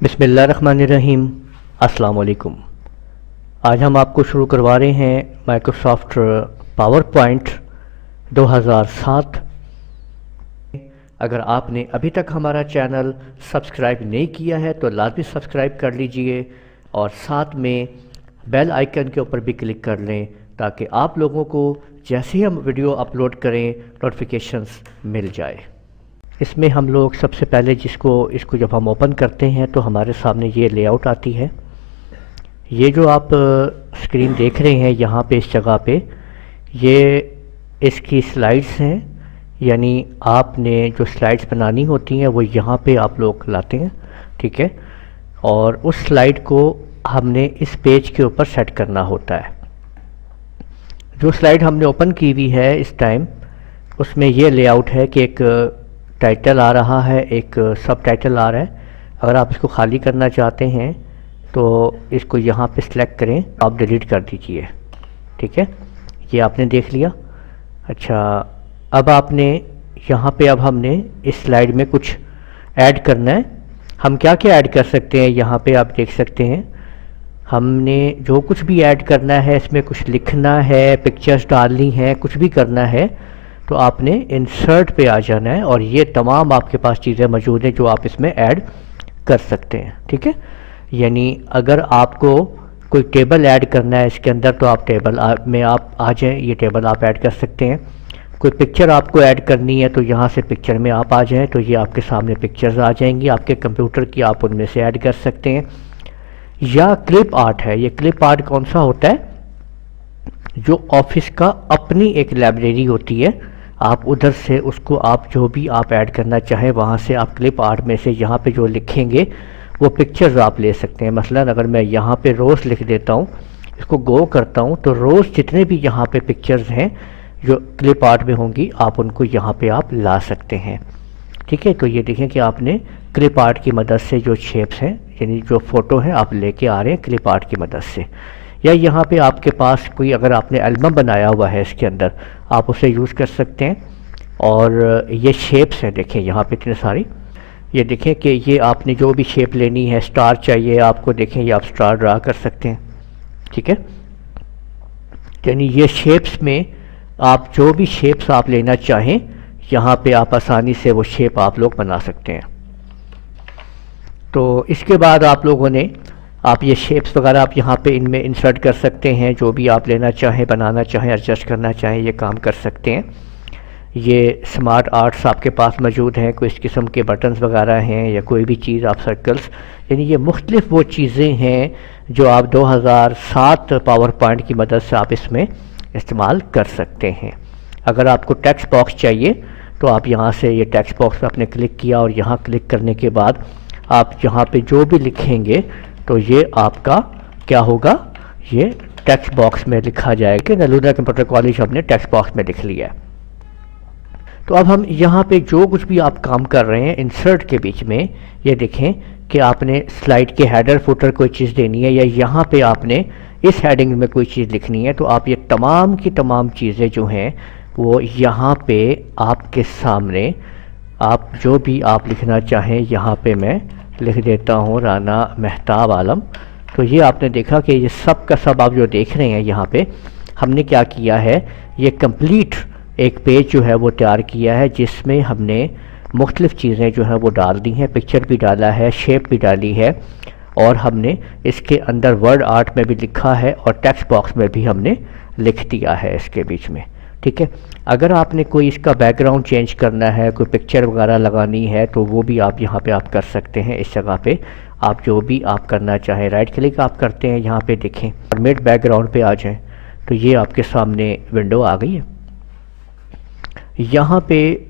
बिस्मिल्लाहिर्रहमानिर्रहीम। अस्सलाम वालेकुम। आज हम आपको शुरू करवा रहे हैं माइक्रोसॉफ्ट पावर पॉइंट 2007। अगर आपने अभी तक हमारा चैनल सब्सक्राइब नहीं किया है तो लाजमी सब्सक्राइब कर लीजिए और साथ में बेल आइकन के ऊपर भी क्लिक कर लें ताकि आप लोगों को जैसे ही हम वीडियो अपलोड करें नोटिफिकेशंस मिल जाए। इसमें हम लोग सबसे पहले इसको जब हम ओपन करते हैं तो हमारे सामने ये लेआउट आती है। ये जो आप स्क्रीन देख रहे हैं यहाँ पे इस जगह पे ये इसकी स्लाइड्स हैं, यानी आपने जो स्लाइड्स बनानी होती हैं वो यहाँ पे आप लोग लाते हैं, ठीक है। और उस स्लाइड को हमने इस पेज के ऊपर सेट करना होता है। जो स्लाइड हमने ओपन की हुई है इस टाइम उसमें ये लेआउट है कि एक टाइटल आ रहा है, एक सब टाइटल आ रहा है। अगर आप इसको खाली करना चाहते हैं तो इसको यहाँ पे सिलेक्ट करें, आप डिलीट कर दीजिए, ठीक है। ये आपने देख लिया। अच्छा, अब आपने यहाँ पे अब हमने इस स्लाइड में कुछ ऐड करना है। हम क्या क्या ऐड कर सकते हैं यहाँ पे आप देख सकते हैं। हमने जो कुछ भी ऐड करना है, इसमें कुछ लिखना है, पिक्चर्स डालनी है, कुछ भी करना है तो आपने इंसर्ट पे आ जाना है और ये तमाम आपके पास चीज़ें मौजूद हैं जो आप इसमें ऐड कर सकते हैं, ठीक है। यानी अगर आपको कोई टेबल ऐड करना है इसके अंदर तो आप टेबल में आप आ जाएं, ये टेबल आप ऐड कर सकते हैं। कोई पिक्चर आपको ऐड करनी है तो यहाँ से पिक्चर में आप आ जाएं तो ये आपके सामने पिक्चर्स आ जाएंगी आपके कंप्यूटर की, आप उनमें से ऐड कर सकते हैं। या क्लिप आर्ट है। ये क्लिप आर्ट कौन सा होता है? जो ऑफिस का अपनी एक लाइब्रेरी होती है, आप उधर से उसको आप जो भी आप ऐड करना चाहें वहाँ से आप क्लिप आर्ट में से यहाँ पे जो लिखेंगे वो पिक्चर्स आप ले सकते हैं। मसलन अगर मैं यहाँ पे रोज़ लिख देता हूँ, इसको गो करता हूँ तो रोज़ जितने भी यहाँ पे पिक्चर्स हैं जो क्लिप आर्ट में होंगी आप उनको यहाँ पे आप ला सकते हैं, ठीक है। तो ये देखें कि आपने क्लिप आर्ट की मदद से जो शेप्स हैं यानी जो फ़ोटो हैं आप लेके आ रहे हैं क्लिप आर्ट की मदद से। या यहाँ पे आपके पास कोई अगर आपने एल्बम बनाया हुआ है इसके अंदर आप उसे यूज़ कर सकते हैं। और ये शेप्स हैं, देखें यहाँ पे इतने सारी। ये देखें कि ये आपने जो भी शेप लेनी है, स्टार चाहिए आपको, देखें ये आप स्टार ड्रा कर सकते हैं, ठीक है। यानी ये शेप्स में आप जो भी शेप्स आप लेना चाहें यहाँ पे आप आसानी से वो शेप आप लोग बना सकते हैं। तो इसके बाद आप लोगों ने आप ये शेप्स वगैरह आप यहाँ पे इनमें इंसर्ट कर सकते हैं, जो भी आप लेना चाहें, बनाना चाहें, एडजस्ट करना चाहें, ये काम कर सकते हैं। ये स्मार्ट आर्ट्स आपके पास मौजूद हैं, कोई इस किस्म के बटन्स वगैरह हैं या कोई भी चीज़ आप सर्कल्स, यानी ये मुख्तलिफ वो चीज़ें हैं जो आप 2007 पावर पॉइंट की मदद से आप इसमें इस्तेमाल कर सकते हैं। अगर आपको टेक्स्ट बॉक्स चाहिए तो आप यहाँ से ये टेक्स्ट बॉक्स पर आपने क्लिक किया और यहाँ क्लिक करने के बाद आप यहाँ पे जो भी लिखेंगे तो ये आपका क्या होगा, ये टेक्स्ट बॉक्स में लिखा जाएगा कि नलूना कंप्यूटर कॉलेज हमने टेक्स्ट बॉक्स में लिख लिया है। तो अब हम यहाँ पे जो कुछ भी आप काम कर रहे हैं इंसर्ट के बीच में, ये देखें कि आपने स्लाइड के हेडर फुटर कोई चीज़ देनी है या यहाँ पे आपने इस हेडिंग में कोई चीज़ लिखनी है तो आप ये तमाम की तमाम चीज़ें जो हैं वो यहाँ पे आपके सामने आप जो भी आप लिखना चाहें यहाँ पे मैं लिख देता हूँ राना महताब आलम। तो ये आपने देखा कि ये सब का सब आप जो देख रहे हैं यहाँ पे हमने क्या किया है, ये कंप्लीट एक पेज जो है वो तैयार किया है जिसमें हमने मुख्तलिफ़ चीज़ें जो है वो डाल दी हैं, पिक्चर भी डाला है, शेप भी डाली है और हमने इसके अंदर वर्ड आर्ट में भी लिखा है और टेक्स्ट बॉक्स में भी हमने लिख दिया है इसके बीच में, ठीक है। अगर आपने कोई इसका बैकग्राउंड चेंज करना है, कोई पिक्चर वगैरह लगानी है तो वो भी आप यहाँ पे आप कर सकते हैं। इस जगह पे आप जो भी आप करना चाहें राइट क्लिक आप करते हैं, यहाँ पे देखें फॉर्मेट बैकग्राउंड पे आ जाएं तो ये आपके सामने विंडो आ गई है। यहाँ पे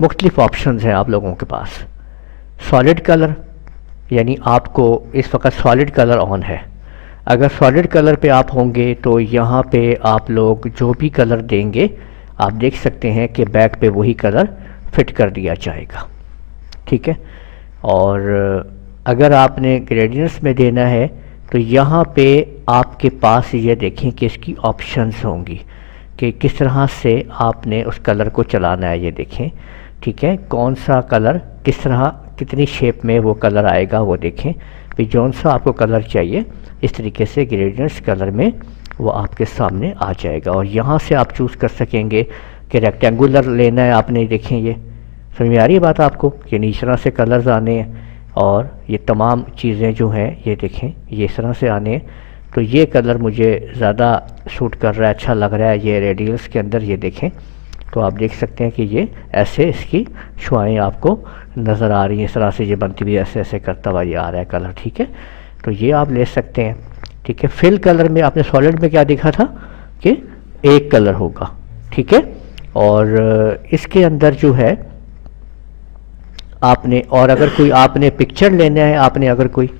मुख्तलिफ ऑप्शंस हैं आप लोगों के पास। सॉलिड कलर, यानी आपको इस वक्त सॉलिड कलर ऑन है। अगर सॉलिड कलर पे आप होंगे तो यहाँ पे आप लोग जो भी कलर देंगे आप देख सकते हैं कि बैक पे वही कलर फिट कर दिया जाएगा, ठीक है। और अगर आपने ग्रेडियंट्स में देना है तो यहाँ पे आपके पास ये देखें कि इसकी ऑप्शंस होंगी कि किस तरह से आपने उस कलर को चलाना है। ये देखें, ठीक है, कौन सा कलर किस तरह कितनी शेप में वो कलर आएगा वो देखें। भी जौन सा आपको कलर चाहिए इस तरीके से ग्रेडियंट्स कलर में वो आपके सामने आ जाएगा। और यहाँ से आप चूज़ कर सकेंगे कि रेक्टेंगुलर लेना है आपने। देखें ये समझ में आ रही है बात आपको कि इस तरह से कलर्स आने हैं और ये तमाम चीज़ें जो हैं ये देखें ये इस तरह से आने हैं। तो ये कलर मुझे ज़्यादा सूट कर रहा है, अच्छा लग रहा है ये रेडियल्स के अंदर। ये देखें तो आप देख सकते हैं कि ये ऐसे इसकी शुआएँ आपको नज़र आ रही हैं, इस तरह से ये बनती हुई ऐसे ऐसे करता हुआ ये आ रहा है कलर। ठीक है, तो ये आप ले सकते हैं। ठीक है, फिल कलर में आपने सॉलिड में क्या देखा था कि एक कलर होगा। ठीक है, और इसके अंदर जो है आपने, और अगर कोई आपने पिक्चर लेना है आपने अगर कोई,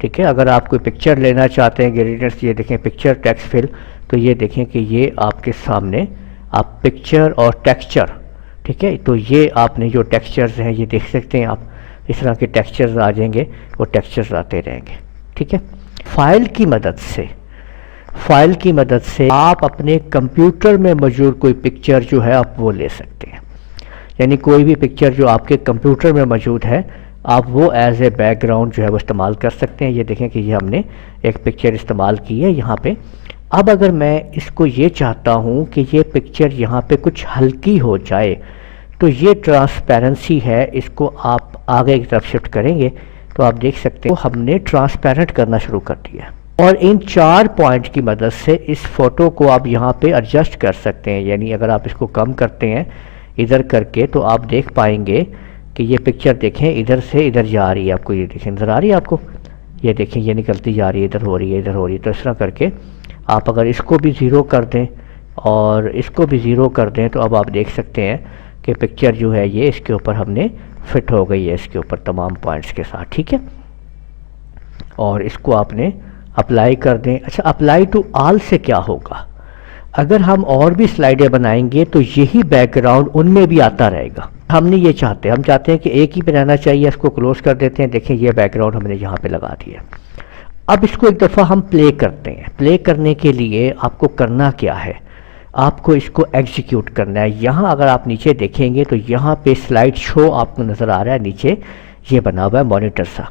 ठीक है, अगर आप कोई पिक्चर लेना चाहते हैं ग्रेडियंट्स, ये देखें पिक्चर टेक्स्ट फिल, तो ये देखें कि ये आपके सामने आप पिक्चर और टेक्सचर, ठीक है, तो ये आपने जो टेक्सचर्स हैं ये देख सकते हैं आप, इस तरह के टेक्सचर्स आ जाएंगे, वो टेक्सचर्स आते रहेंगे। ठीक है, फाइल की मदद से आप अपने कंप्यूटर में मौजूद कोई पिक्चर जो है आप वो ले सकते हैं। यानी कोई भी पिक्चर जो आपके कंप्यूटर में मौजूद है आप वो एज ए बैकग्राउंड जो है वो इस्तेमाल कर सकते हैं। ये देखें कि ये हमने एक पिक्चर इस्तेमाल की है यहाँ पे। अब अगर मैं इसको ये चाहता हूँ कि ये पिक्चर यहाँ पे कुछ हल्की हो जाए, तो ये ट्रांसपेरेंसी है, इसको आप आगे की तरफ शिफ्ट करेंगे तो आप देख सकते हो हमने ट्रांसपेरेंट करना शुरू कर दिया। और इन 4 पॉइंट की मदद से इस फ़ोटो को आप यहाँ पे एडजस्ट कर सकते हैं। यानी अगर आप इसको कम करते हैं इधर करके तो आप देख पाएंगे कि ये पिक्चर देखें इधर से इधर जा रही है, आपको ये देखें नज़र आ रही है आपको, ये देखें ये निकलती जा रही है, इधर हो रही है, इधर हो रही है। तो इस तरह करके आप अगर इसको भी ज़ीरो कर दें और इसको भी ज़ीरो कर दें तो अब आप देख सकते हैं कि पिक्चर जो है ये इसके ऊपर हमने फिट हो गई है, इसके ऊपर तमाम पॉइंट्स के साथ। ठीक है, और इसको आपने अप्लाई कर दें। अच्छा, अप्लाई टू ऑल से क्या होगा, अगर हम और भी स्लाइडें बनाएंगे तो यही बैकग्राउंड उनमें भी आता रहेगा। हमने ये चाहते हैं, हम चाहते हैं कि एक ही पे रहना चाहिए, इसको क्लोज कर देते हैं। देखें ये बैकग्राउंड हमने यहाँ पे लगा दिया। अब इसको एक दफ़ा हम प्ले करते हैं। प्ले करने के लिए आपको करना क्या है, आपको इसको एग्जीक्यूट करना है। यहाँ अगर आप नीचे देखेंगे तो यहाँ पे स्लाइड शो आपको नज़र आ रहा है, नीचे ये बना हुआ है मॉनिटर सा।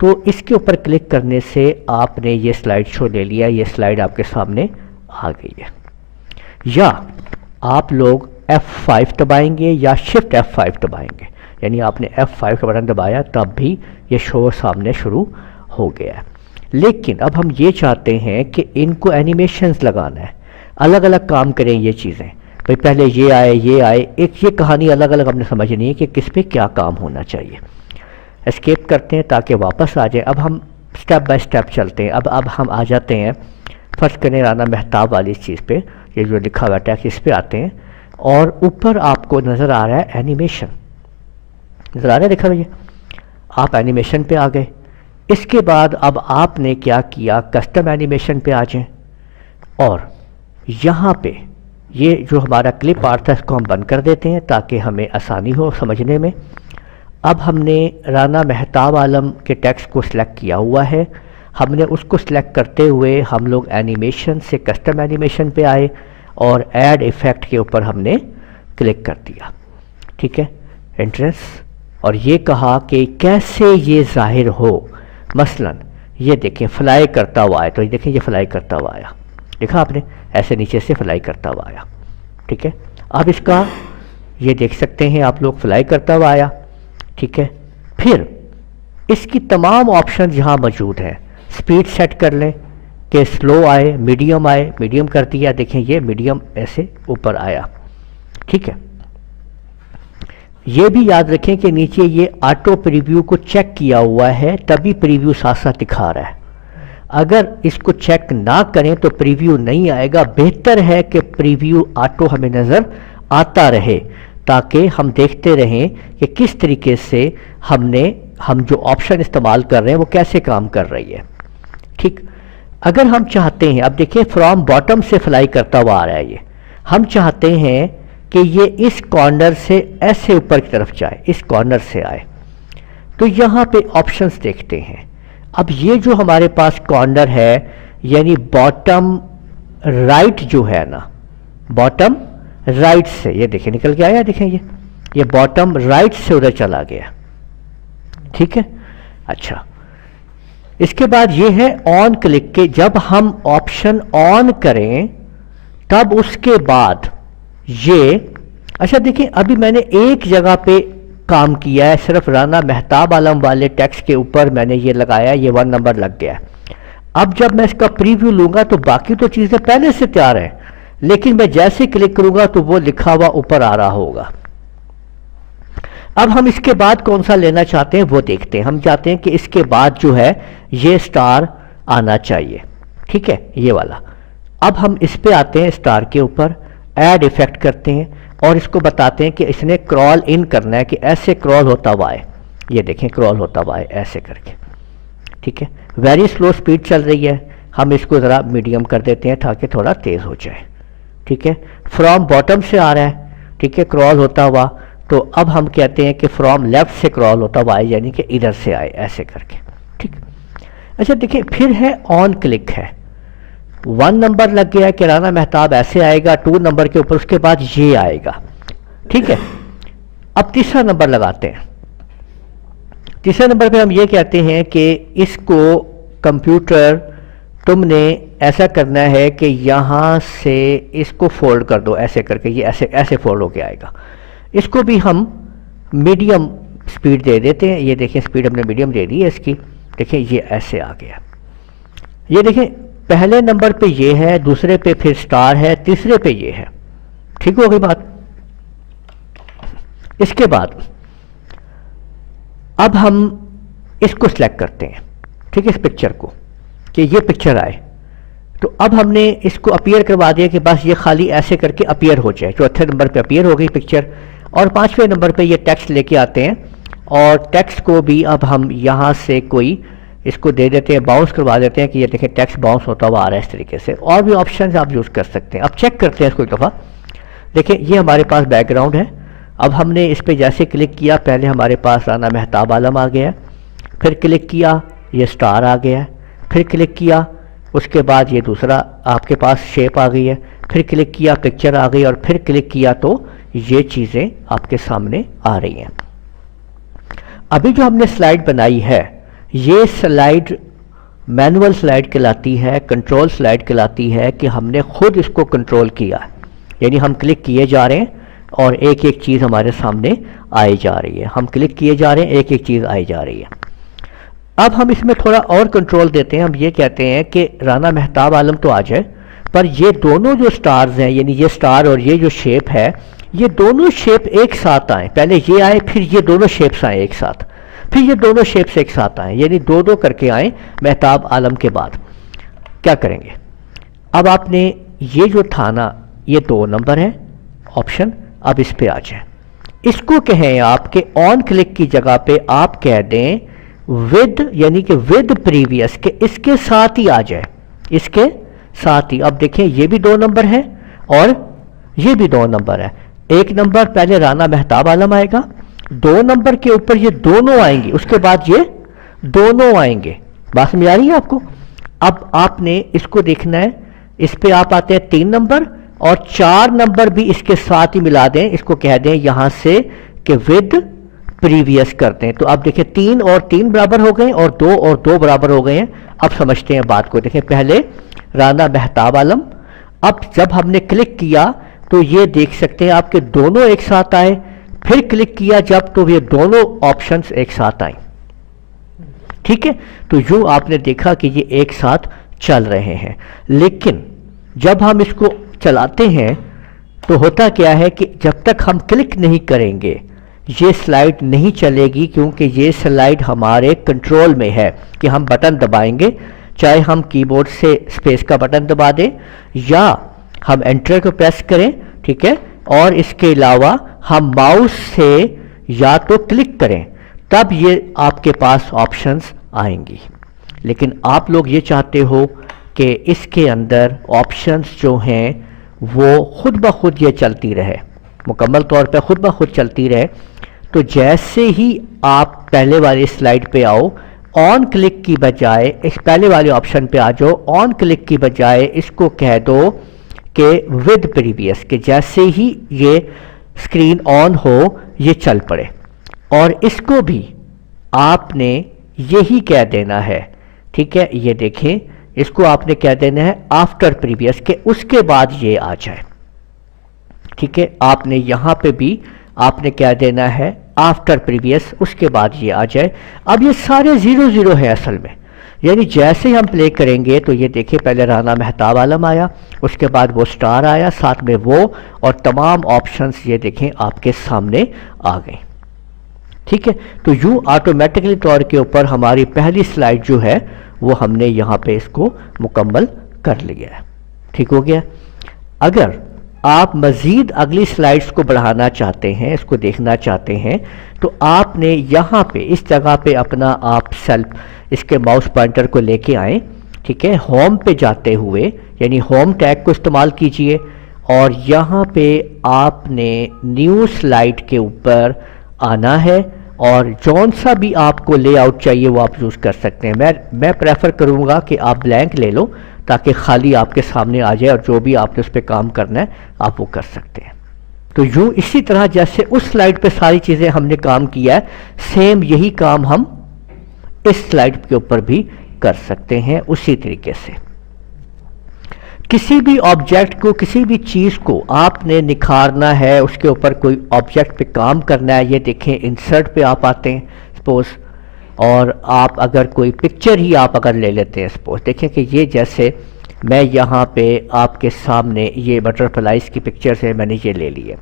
तो इसके ऊपर क्लिक करने से आपने ये स्लाइड शो ले लिया, ये स्लाइड आपके सामने आ गई है। या आप लोग F5 दबाएंगे या शिफ्ट F5 दबाएंगे, यानी आपने F5 का बटन दबाया तब भी ये शो सामने शुरू हो गया है। लेकिन अब हम ये चाहते हैं कि इनको एनिमेशंस लगाना है, अलग अलग काम करें ये चीज़ें। भाई पहले ये आए, एक ये कहानी अलग अलग हमने समझनी है कि किस पे क्या काम होना चाहिए। एस्केप करते हैं ताकि वापस आ जाए। अब हम स्टेप बाय स्टेप चलते हैं। अब हम आ जाते हैं, फर्स्ट करें राना मेहताब वाली चीज़ पे, ये जो लिखा हुआ टैक्स इस पे आते हैं और ऊपर आपको नज़र आ रहा है एनिमेशन, नज़र आ रहा है लिखा हुआ, ये आप एनिमेशन पे आ गए। इसके बाद अब आपने क्या किया, कस्टम एनिमेशन पे आ जाएं और यहाँ पे ये जो हमारा क्लिप आर्ट था इसको हम बंद कर देते हैं ताकि हमें आसानी हो समझने में। अब हमने राना मेहताब आलम के टेक्स्ट को सिलेक्ट किया हुआ है, हमने उसको सिलेक्ट करते हुए हम लोग एनिमेशन से कस्टम एनिमेशन पे आए और ऐड इफ़ेक्ट के ऊपर हमने क्लिक कर दिया। ठीक है, एंट्रेंस, और ये कहा कि कैसे ये ज़ाहिर हो। मसलन ये देखें फ्लाई करता हुआ आया, तो ये देखें ये फ्लाई करता हुआ आया, देखा आपने, ऐसे नीचे से फ्लाई करता हुआ आया। ठीक है, अब इसका ये देख सकते हैं आप लोग, फ्लाई करता हुआ आया। ठीक है, फिर इसकी तमाम ऑप्शन यहाँ मौजूद हैं। स्पीड सेट कर लें कि स्लो आए, मीडियम आए, मीडियम कर दिया, देखें ये मीडियम ऐसे ऊपर आया। ठीक है, ये भी याद रखें कि नीचे ये ऑटो प्रीव्यू को चेक किया हुआ है तभी प्रीव्यू साथ साथ दिखा रहा है। अगर इसको चेक ना करें तो प्रीव्यू नहीं आएगा। बेहतर है कि प्रीव्यू ऑटो हमें नज़र आता रहे ताकि हम देखते रहें कि किस तरीके से हम जो ऑप्शन इस्तेमाल कर रहे हैं वो कैसे काम कर रही है। ठीक, अगर हम चाहते हैं, अब देखिए फ्रॉम बॉटम से फ्लाई करता हुआ आ रहा है, ये हम चाहते हैं कि ये इस कॉर्नर से ऐसे ऊपर की तरफ जाए, इस कॉर्नर से आए, तो यहाँ पे ऑप्शंस देखते हैं। अब ये जो हमारे पास कॉर्नर है यानी बॉटम राइट जो है ना, बॉटम राइट से ये देखिए निकल के आया, देखें ये बॉटम राइट से उधर चला गया। ठीक है। अच्छा, इसके बाद ये है ऑन क्लिक के, जब हम ऑप्शन ऑन करें तब उसके बाद ये, अच्छा देखिए अभी मैंने एक जगह पे काम किया है, सिर्फ राना मेहताब आलम वाले टेक्स्ट के ऊपर मैंने ये लगाया, ये 1 नंबर लग गया। अब जब मैं इसका प्रीव्यू लूंगा तो बाकी तो चीज़ें पहले से तैयार हैं, लेकिन मैं जैसे क्लिक करूंगा तो वो लिखा हुआ ऊपर आ रहा होगा। अब हम इसके बाद कौन सा लेना चाहते हैं वो देखते हैं। हम चाहते हैं कि इसके बाद जो है ये स्टार आना चाहिए, ठीक है, ये वाला। अब हम इस पे आते हैं, स्टार के ऊपर ऐड इफेक्ट करते हैं और इसको बताते हैं कि इसने क्रॉल इन करना है, कि ऐसे क्रॉल होता हुआ है, ये देखें क्रॉल होता हुआ है ऐसे करके, ठीक है। वेरी स्लो स्पीड चल रही है, हम इसको ज़रा मीडियम कर देते हैं ताकि थोड़ा तेज़ हो जाए, ठीक है। फ्रॉम बॉटम से आ रहा है, ठीक है, क्रॉल होता हुआ, तो अब हम कहते हैं कि फ्रॉम लेफ्ट से क्रॉल होता हुआ आए, यानी कि इधर से आए ऐसे करके, ठीक। अच्छा देखिए, फिर है ऑन क्लिक है, 1 नंबर लग गया है कि राना मेहताब ऐसे आएगा 2 नंबर के ऊपर, उसके बाद ये आएगा, ठीक है। अब तीसरा नंबर लगाते हैं। तीसरे नंबर पे हम ये कहते हैं कि इसको कंप्यूटर तुमने ऐसा करना है कि यहाँ से इसको फोल्ड कर दो ऐसे करके, ये ऐसे ऐसे फोल्ड होके आएगा। इसको भी हम मीडियम स्पीड दे देते हैं, ये देखिए स्पीड हमने मीडियम दे दी है इसकी, देखिए ये ऐसे आ गया। ये देखिए पहले नंबर पे ये है, दूसरे पे फिर स्टार है, तीसरे पे ये है, ठीक हो गई बात। इसके बाद अब हम इसको सिलेक्ट करते हैं, ठीक है, इस पिक्चर को, कि ये पिक्चर आए। तो अब हमने इसको अपीयर करवा दिया कि बस ये खाली ऐसे करके अपीयर हो जाए। चौथे नंबर पे अपीयर हो गई पिक्चर, और 5वें नंबर पे ये टेक्स्ट लेके आते हैं, और टेक्स्ट को भी अब हम यहाँ से कोई इसको दे देते हैं, बाउंस करवा देते हैं कि ये देखें टेक्स्ट बाउंस होता हुआ आ रहा है इस तरीके से। और भी ऑप्शन आप यूज़ कर सकते हैं। अब चेक करते हैं इसको एक दफ़ा, देखिए ये हमारे पास बैकग्राउंड है। अब हमने इस पर जैसे क्लिक किया, पहले हमारे पास राना मेहताब आलम आ गया, फिर क्लिक किया ये स्टार आ गया, फिर क्लिक किया उसके बाद ये दूसरा आपके पास शेप आ गई है, फिर क्लिक किया पिक्चर आ गई, और फिर क्लिक किया तो ये चीज़ें आपके सामने आ रही हैं। अभी जो हमने स्लाइड बनाई है, ये स्लाइड मैनुअल स्लाइड कहलाती है, कंट्रोल स्लाइड कहलाती है, कि हमने खुद इसको कंट्रोल किया, यानी हम क्लिक किए जा रहे हैं और एक एक चीज़ हमारे सामने आई जा रही है। हम क्लिक किए जा रहे हैं, एक एक चीज़ आई जा रही है। अब हम इसमें थोड़ा और कंट्रोल देते हैं। हम ये कहते हैं कि राना मेहताब आलम तो आ जाए, पर ये दोनों जो स्टार्स हैं, यानी ये स्टार और ये जो शेप है, ये दोनों शेप एक साथ आए। पहले ये आए, फिर ये दोनों शेप्स आए एक साथ, फिर ये दोनों शेप्स एक साथ आए, यानी दो दो करके आए मेहताब आलम के बाद। क्या करेंगे, अब आपने ये जो था ना, ये 2 नंबर है ऑप्शन, अब इस पे आ जाए। इसको कहें आप कि ऑन क्लिक की जगह पे आप कह दें विद, यानी कि विद प्रीवियस, के इसके साथ ही आ जाए, इसके साथ ही। अब देखें ये भी 2 नंबर है और ये भी 2 नंबर है। 1 नंबर पहले राना मेहताब आलम आएगा, 2 नंबर के ऊपर ये दोनों आएंगे, उसके बाद ये दोनों आएंगे। बात समझ आ रही है आपको? अब आपने इसको देखना है, इस पे आप आते हैं 3 नंबर और 4 नंबर भी इसके साथ ही मिला दें, इसको कह दें यहां से कि विद प्रीवियस करते हैं। तो अब देखिए 3 और 3 बराबर हो गए और 2 और 2 बराबर हो गए हैं। अब समझते हैं बात को। देखें पहले राना मेहताब आलम, अब जब हमने क्लिक किया तो ये देख सकते हैं आपके दोनों एक साथ आए, फिर क्लिक किया जब तो ये दोनों ऑप्शंस एक साथ आए। ठीक है, तो यूं आपने देखा कि ये एक साथ चल रहे हैं। लेकिन जब हम इसको चलाते हैं तो होता क्या है कि जब तक हम क्लिक नहीं करेंगे ये स्लाइड नहीं चलेगी, क्योंकि ये स्लाइड हमारे कंट्रोल में है कि हम बटन दबाएंगे, चाहे हम कीबोर्ड से स्पेस का बटन दबा दें या हम एंटर को प्रेस करें, ठीक है, और इसके अलावा हम माउस से या तो क्लिक करें, तब ये आपके पास ऑप्शंस आएंगी। लेकिन आप लोग ये चाहते हो कि इसके अंदर ऑप्शंस जो हैं वो खुद ब खुद ये चलती रहे, मुकम्मल तौर पे खुद ब खुद चलती रहे। तो जैसे ही आप पहले वाली स्लाइड पे आओ, ऑन क्लिक की बजाय इस पहले वाले ऑप्शन पे आ जाओ, ऑन क्लिक की बजाय इसको कह दो कि विद प्रीवियस, के जैसे ही ये स्क्रीन ऑन हो ये चल पड़े। और इसको भी आपने यही कह देना है, ठीक है। ये देखें, इसको आपने कह देना है आफ्टर प्रीवियस के, उसके बाद ये आ जाए, ठीक है। आपने यहाँ पे भी आपने कह देना है आफ्टर प्रीवियस, उसके बाद ये आ जाए। अब ये सारे 0 है असल में, यानी जैसे हम प्ले करेंगे तो ये देखिए पहले राना महताब आलम आया, उसके बाद वो स्टार आया, साथ में वो और तमाम ऑप्शंस ये देखें आपके सामने आ गए, ठीक है। तो यूँ ऑटोमेटिकली तौर के ऊपर हमारी पहली स्लाइड जो है वो हमने यहाँ पे इसको मुकम्मल कर लिया है, ठीक हो गया। अगर आप मज़ीद अगली स्लाइड्स को बढ़ाना चाहते हैं, इसको देखना चाहते हैं, तो आपने यहाँ पे इस जगह पे अपना आप सेल्फ इसके माउस पॉइंटर को लेके आएँ, ठीक है। होम पे जाते हुए यानी होम टैग को इस्तेमाल कीजिए और यहाँ पे आपने न्यू स्लाइड के ऊपर आना है और जौन सा भी आपको लेआउट चाहिए वो आप यूज़ कर सकते हैं। मैं प्रेफर करूँगा कि आप ब्लैंक ले लो ताकि खाली आपके सामने आ जाए और जो भी आपने उस पर काम करना है आप वो कर सकते हैं। तो यूँ इसी तरह जैसे उस स्लाइड पे सारी चीज़ें हमने काम किया है, सेम यही काम हम इस स्लाइड के ऊपर भी कर सकते हैं उसी तरीके से। किसी भी ऑब्जेक्ट को, किसी भी चीज़ को आपने निखारना है, उसके ऊपर कोई ऑब्जेक्ट पे काम करना है, ये देखें इंसर्ट पे आप आते हैं सपोज, और आप अगर कोई पिक्चर ही आप अगर ले लेते हैं सपोज, देखें कि ये जैसे मैं यहाँ पे आपके सामने ये बटरफ्लाइज की पिक्चर है, मैंने ये ले ली है।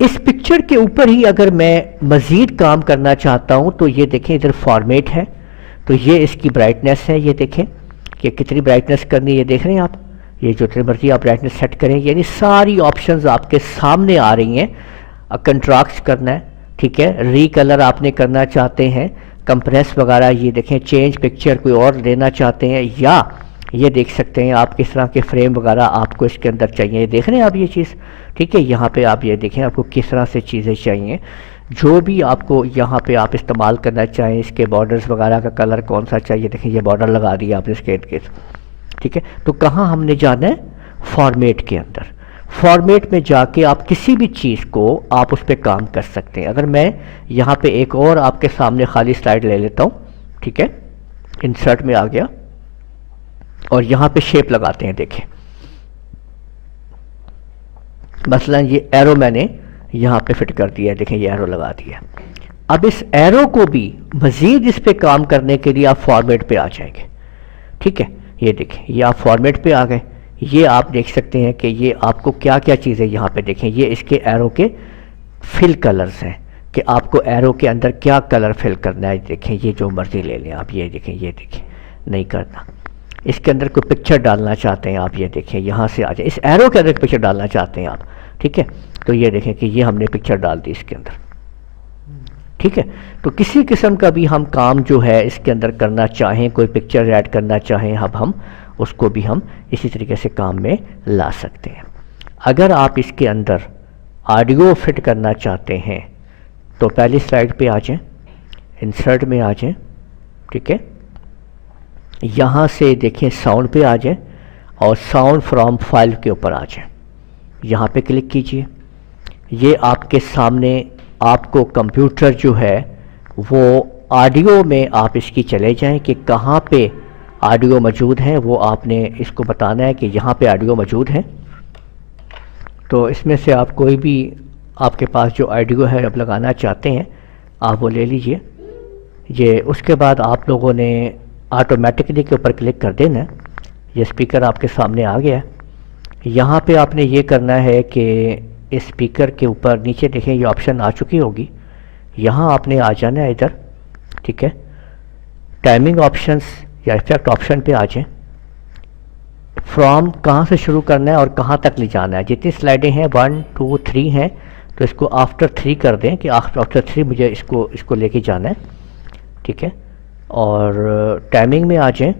इस पिक्चर के ऊपर ही अगर मैं मज़ीद काम करना चाहता हूँ तो ये देखें इधर फॉर्मेट है, तो ये इसकी ब्राइटनेस है, ये देखें कि कितनी ब्राइटनेस करनी है, ये देख रहे हैं आप, ये जो जितनी मर्जी आप ब्राइटनेस सेट करें, यानी सारी ऑप्शंस आपके सामने आ रही हैं। कंट्रास्ट करना है, ठीक है, रीकलर आपने करना चाहते हैं, कंप्रेस वगैरह, ये देखें चेंज पिक्चर कोई और लेना चाहते हैं, या ये देख सकते हैं आप किस तरह के फ्रेम वगैरह आपको इसके अंदर चाहिए, ये देख रहे हैं आप ये चीज़, ठीक है। यहाँ पे आप ये देखें आपको किस तरह से चीज़ें चाहिए, जो भी आपको यहाँ पे आप इस्तेमाल करना चाहें, इसके बॉर्डर्स वगैरह का कलर कौन सा चाहिए, देखें ये बॉर्डर लगा दिया आपने इसके इर्द-गिर्द, ठीक है। तो कहाँ हमने जाना है, फॉर्मेट के अंदर। फॉर्मेट में जाके आप किसी भी चीज़ को आप उस पर काम कर सकते हैं। अगर मैं यहाँ पे एक और आपके सामने खाली स्लाइड ले लेता हूँ, ठीक है, इंसर्ट में आ गया और यहाँ पे शेप लगाते हैं, देखें मसलन ये एरो मैंने यहाँ पे फिट कर दिया है, देखें ये एरो लगा दिया। अब इस एरो को भी मज़ीद इस पे काम करने के लिए आप फॉर्मेट पे आ जाएंगे, ठीक है। ये देखें ये आप फॉर्मेट पे आ गए, ये आप देख सकते हैं कि ये आपको क्या क्या चीज़ें यहाँ पे देखें, ये इसके एरो के फिल कलर्स हैं कि आपको एरो के अंदर क्या कलर फिल करना है, देखें ये जो मर्ज़ी ले लें आप, ये देखें नहीं करना, इसके अंदर कोई पिक्चर डालना चाहते हैं आप, ये देखें यहाँ से आ जाए, इस एरो के अंदर पिक्चर डालना चाहते हैं आप, ठीक है। तो ये देखें कि ये हमने पिक्चर डाल दी इसके अंदर, ठीक है। तो किसी किस्म का भी हम काम जो है इसके अंदर करना चाहें, कोई पिक्चर ऐड करना चाहें, अब हम उसको भी हम इसी तरीके से काम में ला सकते हैं। अगर आप इसके अंदर ऑडियो फिट करना चाहते हैं तो पहली स्लाइड पे आ जाएं, इंसर्ट में आ जाएं, ठीक है। यहाँ से देखें साउंड पे आ जाएं और साउंड फ्रॉम फाइल के ऊपर आ जाएं, यहाँ पे क्लिक कीजिए। ये आपके सामने आपको कंप्यूटर जो है वो ऑडियो में आप इसकी चले जाएं कि कहाँ पे ऑडियो मौजूद है, वो आपने इसको बताना है कि यहाँ पे ऑडियो मौजूद है। तो इसमें से आप कोई भी आपके पास जो ऑडियो है आप लगाना चाहते हैं आप वो ले लीजिए। ये उसके बाद आप लोगों ने ऑटोमेटिकली के ऊपर क्लिक कर देना है, ये स्पीकर आपके सामने आ गया है। यहाँ पे आपने ये करना है कि इस स्पीकर के ऊपर नीचे देखें ये ऑप्शन आ चुकी होगी, यहाँ आपने आ जाना है इधर, ठीक है। टाइमिंग ऑप्शंस या इफेक्ट ऑप्शन पे आ जाएं। फ्रॉम कहाँ से शुरू करना है और कहाँ तक ले जाना है, जितनी स्लाइडें हैं 1 2 3 हैं तो इसको आफ्टर 3 कर दें कि आफ्टर 3 मुझे इसको लेके जाना है, ठीक है। और टाइमिंग में आ जाएं,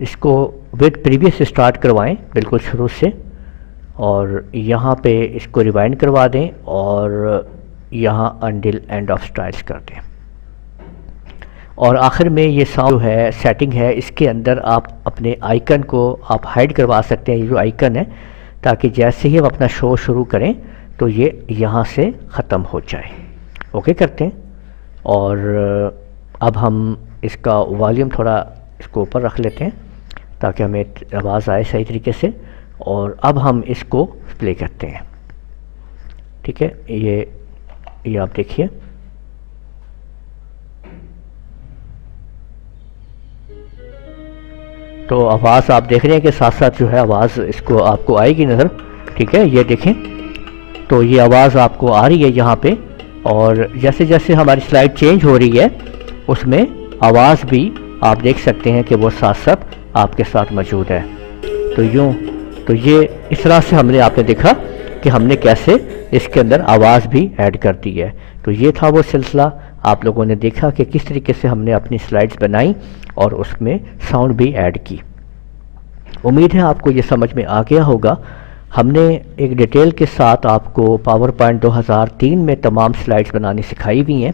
इसको विद प्रीवियस स्टार्ट करवाएं बिल्कुल शुरू से, और यहाँ पे इसको रिवाइंड करवा दें और यहाँ अंटिल एंड ऑफ स्टाइल्स कर दें। और आखिर में ये साउंड है सेटिंग है, इसके अंदर आप अपने आइकन को आप हाइड करवा सकते हैं, ये जो आइकन है, ताकि जैसे ही हम अपना शो शुरू करें तो ये यहाँ से ख़त्म हो जाए। ओके करते हैं, और अब हम इसका वॉल्यूम थोड़ा इसको ऊपर रख लेते हैं ताकि हमें आवाज़ आए सही तरीके से। और अब हम इसको प्ले करते हैं। ठीक है, ये आप देखिए। तो आवाज़ आप देख रहे हैं कि साथ साथ जो है आवाज़ इसको आपको आएगी नज़र। ठीक है, ये देखें, तो ये आवाज़ आपको आ रही है यहाँ पे। और जैसे जैसे हमारी स्लाइड चेंज हो रही है उसमें आवाज़ भी आप देख सकते हैं कि वो साथ साथ आपके साथ मौजूद है। तो ये इस तरह से हमने आपने देखा कि हमने कैसे इसके अंदर आवाज़ भी ऐड कर दी है। तो ये था वो सिलसिला, आप लोगों ने देखा कि किस तरीके से हमने अपनी स्लाइड्स बनाई और उसमें साउंड भी ऐड की। उम्मीद है आपको ये समझ में आ गया होगा। हमने एक डिटेल के साथ आपको पावर पॉइंट 2003 में तमाम स्लाइड्स बनानी सिखाई हुई हैं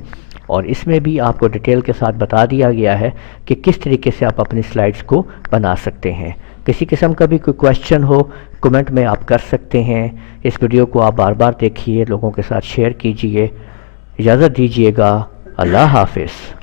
और इसमें भी आपको डिटेल के साथ बता दिया गया है कि किस तरीके से आप अपनी स्लाइड्स को बना सकते हैं। किसी किस्म का भी कोई क्वेश्चन हो कमेंट में आप कर सकते हैं। इस वीडियो को आप बार बार देखिए, लोगों के साथ शेयर कीजिए। इजाज़त दीजिएगा। अल्लाह हाफिज़।